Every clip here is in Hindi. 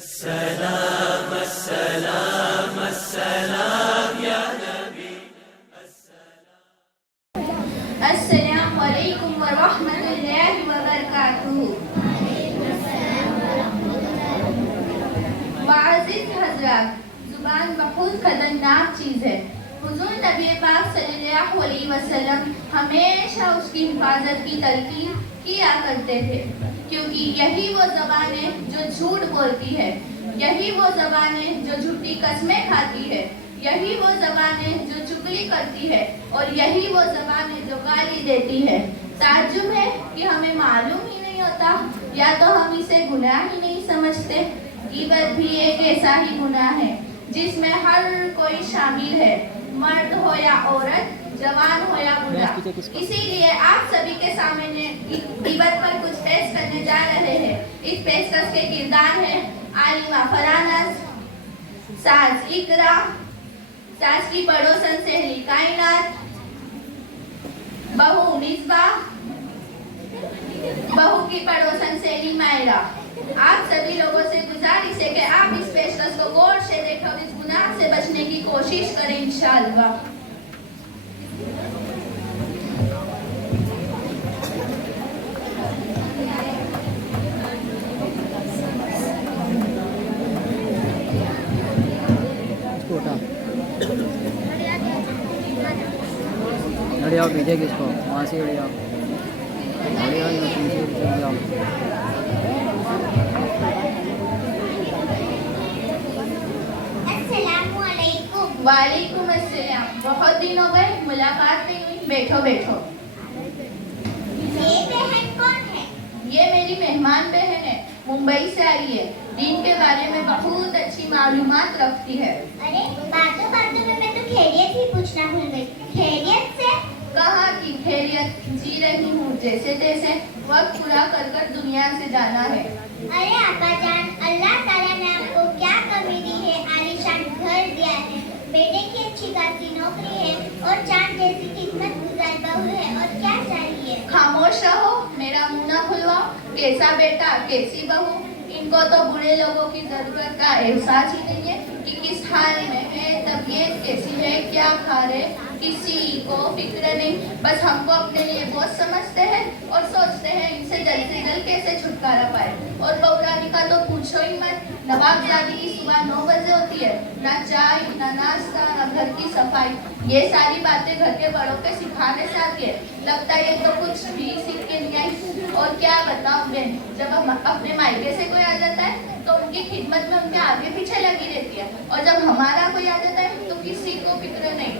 अस्सलाम अस्सलाम अस्सलाम या नबी अस्सलाम वालेकुम व रहमतुल्लाहि व बरकातुहू। वाजिद हज़रात, ज़ुबान बहुत खतरनाक चीज़ है। हुज़ूर नबी पाक सल्लल्लाहु अलैहि वसल्लम हमेशा उसकी हिफाजत की तलकीन किया करते थे, क्योंकि यही वो ज़बान है जो झूठ बोलती है, यही वो ज़बान है जो झूठी कस्में खाती है, यही वो ज़बान है जो चुगली करती है, और यही वो ज़बान है जो गाली देती है। ताज्जुब है कि हमें मालूम ही नहीं होता, या तो हम इसे गुनाह ही नहीं समझते। गीबत भी एक ऐसा ही गुनाह है जिसमें हर कोई शामिल है, मर्द हो या औरत, जवान हो या बूढ़ा। इसीलिए आप सभी के सामने गीबत पर कुछ पेश करने जा रहे हैं। इस पेशकश के किरदार हैं आलिमा फरानस, साज इकरा, साज की पड़ोसन सहेली कायनात, बहू मिसबा, बहू की पड़ोसन सहेली मायरा। आप सभी लोगों से गुजारिश है कि आप इस पेशकश को गौर से देखें और इस गुनाह से बचने की कोशिश करें इंशाअल्लाह। अरे आओ पीछे किसको वहाँ से अड़े आओ, अरे आओ मशीन से चल जाओ। अस्सलामुअलैकुम। वालेकुम अस्सलाम। बहुत दिन हो गए, मुलाकात नहीं हुई। बैठो बैठो। ये बहन कौन है? ये मेरी मेहमान बहन है, मुंबई से आई है। दीन के बारे में बहुत अच्छी मालूमात रखती है। अरे बातों बातों में मैं तो खैरियत ही पूछना भूल गई। खैरियत से? कहाँ की खैरियत, जी रही हूँ जैसे तैसे। वक्त पूरा कर कर दुनिया से जाना है। अरे अब्बा जान, अल्लाह ताला ने आपको क्या कमी दी है? आलीशान घर दिया है, बेटे की अच्छी खासी नौकरी है और चांद जैसी खिदमत गुजार बहू है, और क्या चाहिए? खामोश रहो, मेरा मुंह ना खुलवाओ। कैसा बेटा, कैसी बहू, इनको तो बुरे लोगों की जरूरत का एहसास ही नहीं है कि किस हाल में है, तबीयत कैसी है, क्या खा रहे, किसी को फिक्र नहीं। बस हमको अपने लिए बहुत समझते हैं और सोचते हैं इनसे जल्द से जल्द कैसे छुटकारा पाए। और बहुरानी का तो पूछो ही मत। नवाबजादी की सुबह 9 बजे होती है, ना चाय ना नाश्ता ना घर की सफाई। ये सारी बातें घर के बड़ों के सिखाने से आती है। लगता है ये तो कुछ भी सीख के नहीं आई। और क्या बताऊं बहन, जब हम अपने मायके से कोई आ जाता है तो उनकी खिदमत में उनके आगे पीछे लगी रहती है, और जब हमारा कोई आ जाता है तो किसी को फिक्र नहीं,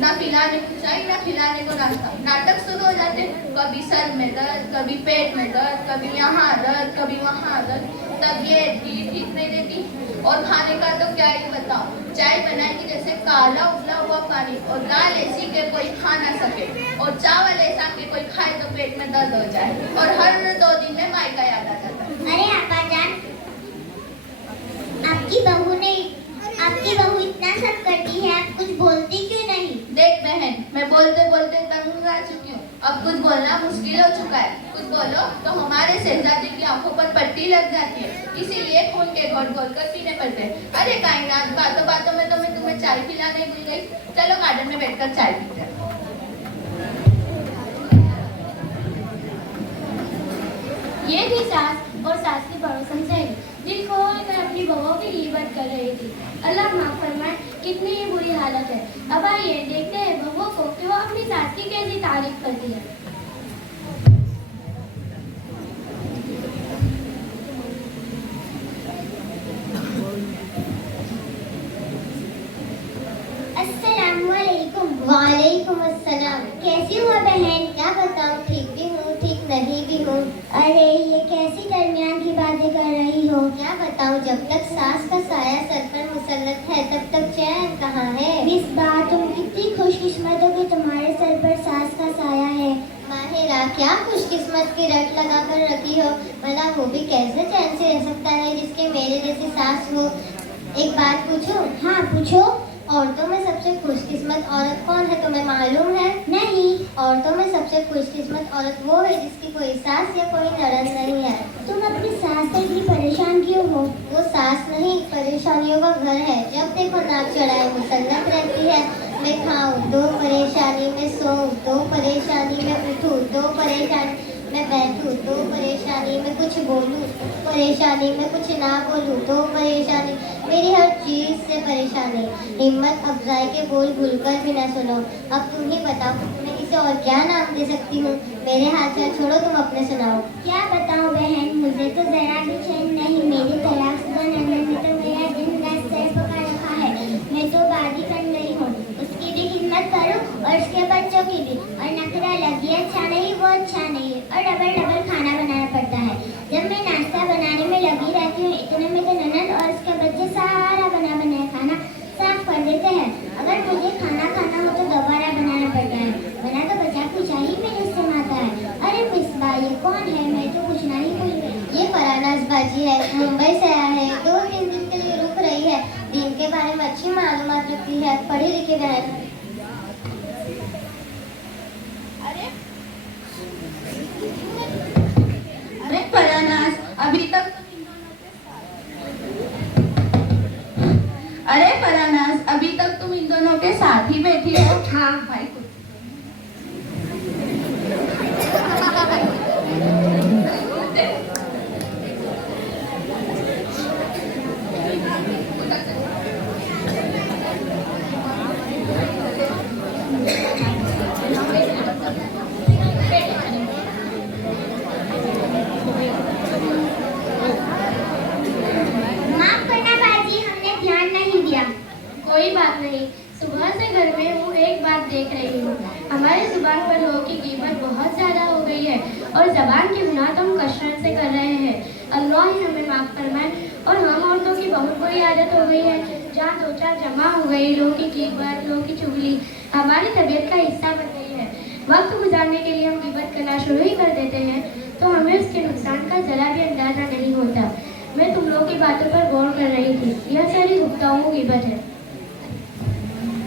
ना पिलाने को चाय ना खिलाने को नाश्ता। नाटक शुरू हो जाते हैं, कभी सर में दर्द, कभी पेट में दर्द, कभी यहाँ दर्द, कभी वहाँ दर्द। तबीयत भी ठीक नहीं रहती। और खाने का तो क्या ही बताऊं, चाय बनाएगी जैसे काला उबला हुआ पानी, और दाल ऐसी के कोई खा ना सके, और चावल ऐसा के कोई खाए तो पेट में दर्द हो जाए, और हर 2 दिन में मायका याद आ जाता है। अरे अब्बा जान, आपकी बहू इतना सब करती है, आप कुछ बोलती क्यों नहीं? देख बहन, मैं बोलते बोलते तंग आ चुकी हूँ। अब कुछ बोलना मुश्किल हो चुका है। कुछ बोलो तो हमारे शहजादे की आंखों पर पट्टी लग जाती है, इसीलिए खून के घोट घोट कर पीने पड़ते हैं। अरे कायनात, बातों बातों में तो मैं तुम्हें चाय पिलाने भूल गई। चलो गार्डन में बैठकर चाय पीते हैं। ये थी सास और सास की पड़ोसन सहेली, दिल खोल कर अपनी बहू की गिबत कर रही थी। अल्लाह माफ फरमाए, कितनी ही बुरी हालत है। अब आइए देखते हैं बहू को कि वो अपनी सास की कैसी तारीफ करती है। अस्सलामुअलैकुम। वालेकुम अस्सलाम। कैसी हो बहन? क्या बताऊं, ठीक भी हूँ ठीक नहीं भी हूँ। अरे ये कैसी दरमियान की बातें कर रही हो? क्या बताऊं, जब तक सास का साया सर पर मुसल्लत है तब तक चैन कहाँ है। इस बात तुम कितनी खुशकिस्मत हो कि तुम्हारे सर पर सास का साया है। माहिरा, क्या खुशकिस्मत की रट लगा कर रखी हो? भला वो भी कैसे चैन से रह सकता है जिसके मेरे जैसी सास हो। एक बात पूछूं? हाँ पूछो। औरतों में सबसे खुशकिस्मत औरत कौन है, तुम्हें मालूम है? नहीं। औरतों में सबसे खुशकिस्मत औरत वो है जिसकी कोई सास या कोई नरन नहीं है। तुम अपनी सास से इतनी परेशान क्यों हो? वो सास सास नहीं, परेशानियों का घर है। जब देखो नाक चढ़ाए मुसन्नत रहती है। मैं खाऊं तो परेशानी, मैं सोऊं तो परेशानी, मैं उठूं तो परेशानी, मैं बैठूं तो परेशानी, मैं कुछ बोलूं तो परेशानी, मैं कुछ ना बोलूं तो परेशानी, मेरी हर चीज़ से परेशानी। हिम्मत अफजाई के बोल भूलकर भी ना सुनो। अब तुम ही बताओ, मैं इसे और क्या नाम दे सकती हूँ? मेरे हाथ से छोड़ो, तुम अपने सुनाओ। क्या बताऊं बहन, मुझे तो जरा भी चैन नहीं। मेरी तलाकशुदा ननद ने तो मेरा दिन रात सर पका रखा है। मैं तो बागी बन गई हूँ, उसकी भी खिदमत करूँ और उसके बच्चों की भी। और नखरा लगी, अच्छा नहीं वो अच्छा नहीं, और डबल डबल खाना बनाना पड़ता है। जब मैं नाश्ता बनाने में लगी रहती हूँ, इतने में तो ननद और उसके बच्चे सारा बना बनाया खाना साफ कर देते हैं। अगर मुझे खाना खाना हो तो दोबारा बनाना पड़ता है, बना तो बचा कुचा ही मेरे से आता है। अरे मिसबा, ये कौन है? मैं तो कुछ नहीं भूल गई। ये फरानाज बाजी है, मुंबई से आया है, 2-3 दिन के लिए रुक रही है। दिन के बारे में अच्छी मालूमात रखती है, पढ़ी लिखी बहन। अरे फरानाज, अभी तक तुम इन दोनों के साथ ही बैठी हो? हाँ भाई। माफ करना बाजी, हमने ध्यान नहीं दिया। कोई बात नहीं, सुबह से घर में हूँ, एक बात देख रही हूँ। हमारे जुबान पर लोगों की कीमत बहुत ज़्यादा हो गई है और जबान के गुनाह तो हम कसरत से कर रहे हैं। अल्लाह ही हमें माफ़ फरमाए। और हम औरतों की बहुत बुरी आदत हो गई है, जहाँ दो चार जमा हो गई, लोगों की कीमत, लोगों की चुगली हमारी तबीयत का हिस्सा बन गई है। वक्त गुजारने के लिए हम गिबत करना शुरू ही कर देते हैं तो हमें उसके नुकसान का ज़रा भी अंदाज़ा नहीं होता। मैं तुम लोगों की बातों पर गौर कर रही थी, यह सारी गुफ्ताओं गिबत है।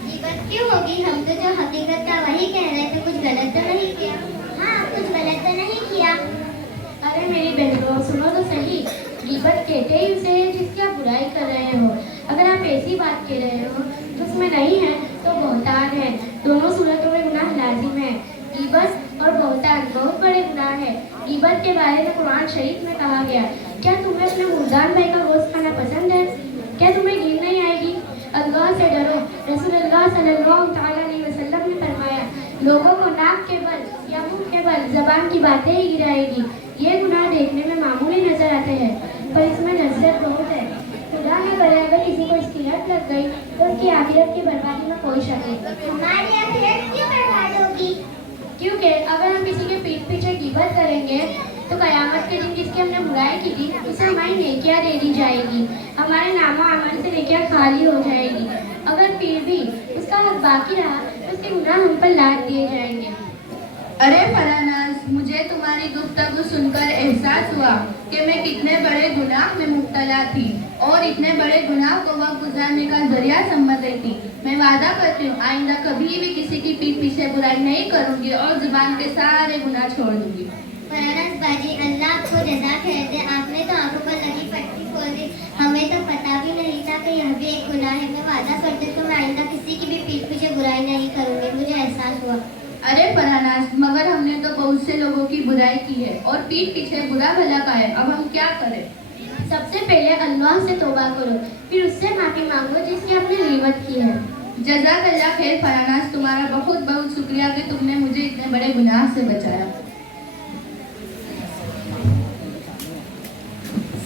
गिबत क्यों होगी? हम तो जो हकीकत था वही कह रहे थे, कुछ गलत तो नहीं किया। हाँ, कुछ गलत तो नहीं किया। अरे मेरी बहनों, सुनो तो सही। गिबत कहते ही उसे है जिसकी आप बुराई कर रहे हो। अगर आप ऐसी बात कह रहे हो तो उसमें नहीं है तो बहतान है। दोनों सूरतों में गुनाह लाजिम है। गिबत और बहतान बहुत बड़े गुनाह है। गिबत के बारे में कुरान शरीफ में कहा गया, क्या तुम्हें अपने मुर्दान भाई का गोश्त खाना पसंद है? क्या तुम्हें घिन नहीं आएगी? अल्लाह से डरो। रसूलुल्लाह सल्लल्लाहु अलैहि वसल्लम ने फरमाया, लोगों को नाक के बल या मुंह के बल जबान की बातें ही गिराएगी। ये गुनाह देखने में मामूली नजर आते हैं पर इसमें लज्जत बहुत है। खुदा न करे अगर किसी को इसकी लत लग गई तो उसकी आखिरत की बर्बादी में कोई शक नहीं। हमारी आखिरत क्यों बर्बाद होगी? क्योंकि अगर हम किसी के पीठ पीछे गिबत करेंगे तो कयामत के दिन जिसकी हमने बुराई की थी उसे हमारी नेकियां दे दी जाएगी। हमारे नामो अमल से नेकियां खाली हो जाएगी। अगर फिर भी उसका हक बाकी रहा तो उसके गुनाह हम पर लाद दिए जाएंगे। अरे फरानाज, मुझे तुम्हारी गुफ्तगू सुनकर एहसास हुआ कि मैं कितने बड़े गुनाह में मुब्तला थी और इतने बड़े गुनाह को वक्त गुजारने का जरिया समझ रही थी। मैं वादा करती हूँ आइंदा कभी भी किसी की पीठ पीछे बुराई नहीं करूँगी और जुबान के सारे गुनाह छोड़ दूंगी। फरानाज बाजी, अल्लाह आपको जज़ा खैर दे। आपने तो आंखों पर लगी पट्टी खोल दी। हमें तो पता भी नहीं था कि यह भी एक गुनाह है। मैं वादा करती हूँ मैं आइंदा किसी की भी पीठ पीछे बुराई नहीं करूँगी। मुझे एहसास हुआ। अरे फरानाज, मगर हमने तो बहुत से लोगों की बुराई की है और पीठ पीछे बुरा भला का है। अब हम क्या करें? सबसे पहले अल्लाह से तौबा करो, फिर उससे माफी मांगो जिसकी आपने ग़ीबत की है। जज़ाकल्लाह खैर फरानाज, तुम्हारा बहुत बहुत शुक्रिया कि तुमने मुझे इतने बड़े गुनाह से बचाया।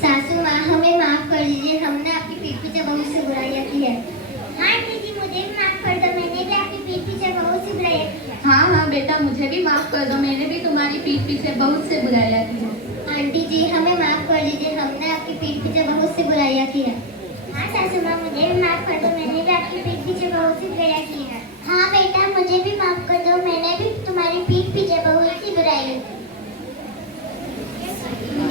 सासू माँ, हमें माफ कर दीजिए, हमने आपकी पीठ पीछे बहुत सी बुराइयाँ की है। हाँ आंटी जी, मुझे भी माफ कर दो, मैंने भी आपकी पीठ पीछे बहुत सी बुराइयां की है। हाँ हाँ बेटा, मुझे भी माफ कर दो, मैंने भी तुम्हारी पीठ पीछे बहुत से बुराइयां की है। आंटी जी, हमें माफ कर दीजिए, हमने आपकी पीठ पीछे बहुत सी बुराइयाँ की है। हाँ सासू माँ, मुझे भी माफ कर दो, मैंने भी आपकी पीठ पीछे बहुत सी बुराइयां की है। हाँ बेटा, मुझे भी माफ कर दो, मैंने भी तुम्हारी पीठ पीछे बहुत सी बुराइयाँ की।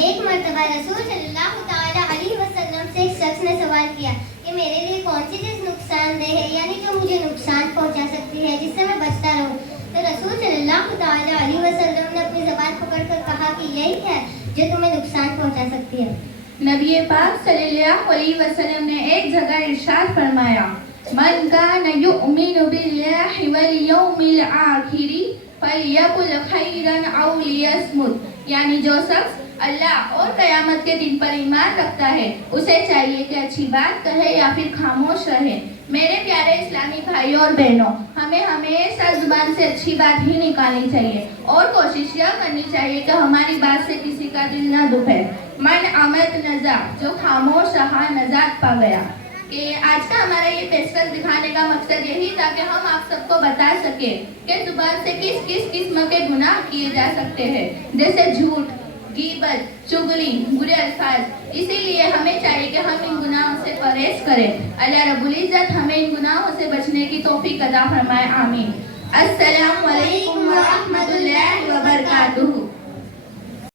एक मर्तबा रसूल सल्लल्लाहु ताला अलैहि वसल्लम से एक शख्स ने सवाल किया कि मेरे लिए कौन सी चीज़ नुकसानदेह है, यानी जो मुझे नुकसान पहुंचा सकती है, जिससे मैं बचता रहूं। तो रसूल सल्लल्लाहु ताला अलैहि वसल्लम ने अपनी ज़बान पकड़कर कहा कि यही है जो तुम्हें नुकसान पहुंचा सकती है। नबी पाक सल्लल्लाहु अलैहि वसल्लम ने एक जगह इरशाद फरमाया, मन कान युमिनु बिल्लाहि वल यौमिल आखिरी फल्यकुल खैरन औ लियस्मुत। यानी जो शख्स अल्लाह और कयामत के दिन पर ईमान रखता है उसे चाहिए कि अच्छी बात कहे या फिर खामोश रहे। मेरे प्यारे इस्लामी भाइयों और बहनों, हमें हमेशा जुबान से अच्छी बात ही निकालनी चाहिए और कोशिश यह करनी चाहिए कि हमारी बात से किसी का दिल न दुखे। मन अमद नजा, जो खामोश रहा नजात पा गया। कि आज का हमारा ये पेशकश दिखाने का मकसद यही था कि हम आप सबको बता सके कि जुबान से किस किस किस्म के गुनाह किए जा सकते हैं, जैसे झूठ, गीबत, चुगली, बुरे अल्फाज। इसीलिए हमें चाहिए कि हम इन गुनाहों से परहेज करें। अल्लाह रब्बुल इज्जत हमें इन गुनाहों से बचने की तौफीक अता फरमाए। आमीन। अस्सलामु अलैकुम व रहमतुल्लाहि व बरकातुहू।